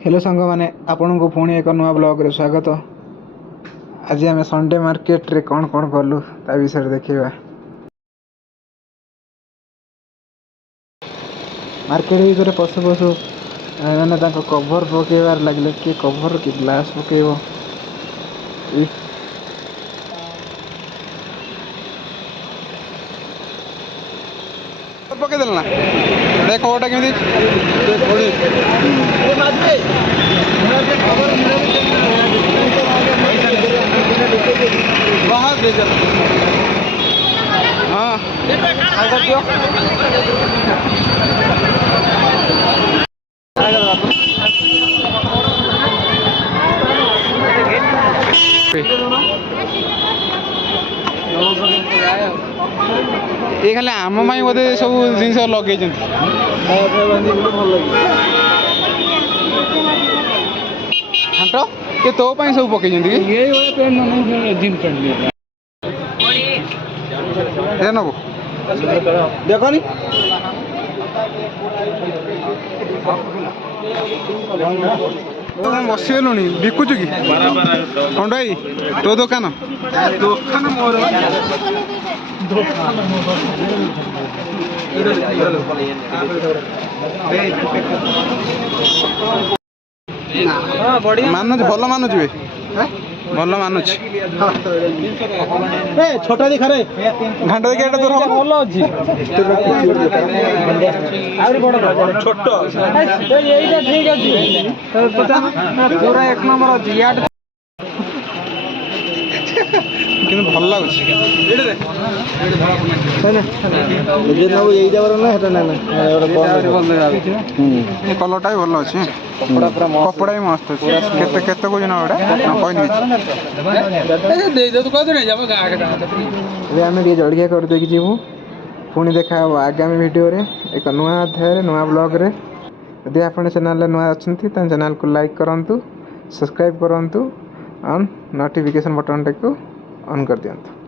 Hello सांग मैंने आपण को पुणी एक नुआ ब्लॉग रे स्वागत। आज आम संडे मार्केट रे कौन कौन कलु ता विषय देखा। मार्केट भीतर पशु पशु मैंने कभर पकेबार लगे किए कभर कि ग्लास पकेब पकईदेल ना देख कवरटा केमी ये खाली आम माई बोधे सब जिन लगे घाट ये तो सब पकई नब देखनी बसगलु बिकुचु कि भाई तो दुकान दुकान मोर मानुच भल मानुच भल मानुच छोटा देखा रे घाट देखा एटा तोर भल अछि छोट एइटा ठीक अछि पूरा एक नंबर अछि याड किंतु भल लागुच कलरटा भी भल अच्छे कपड़ा भी मस्त अच्छे केते को आम जलिया करदे जीवु पुणी देखा आगामी वीडियो रे एक नुआ अध्याय नुआ ब्लॉग रे। यदि आप चैनल नुआ अच्छा चैनल को लाइक करूँ सब्सक्राइब करूँ और नोटिफिकेशन बटन टाइम ऑन कर दियंतु।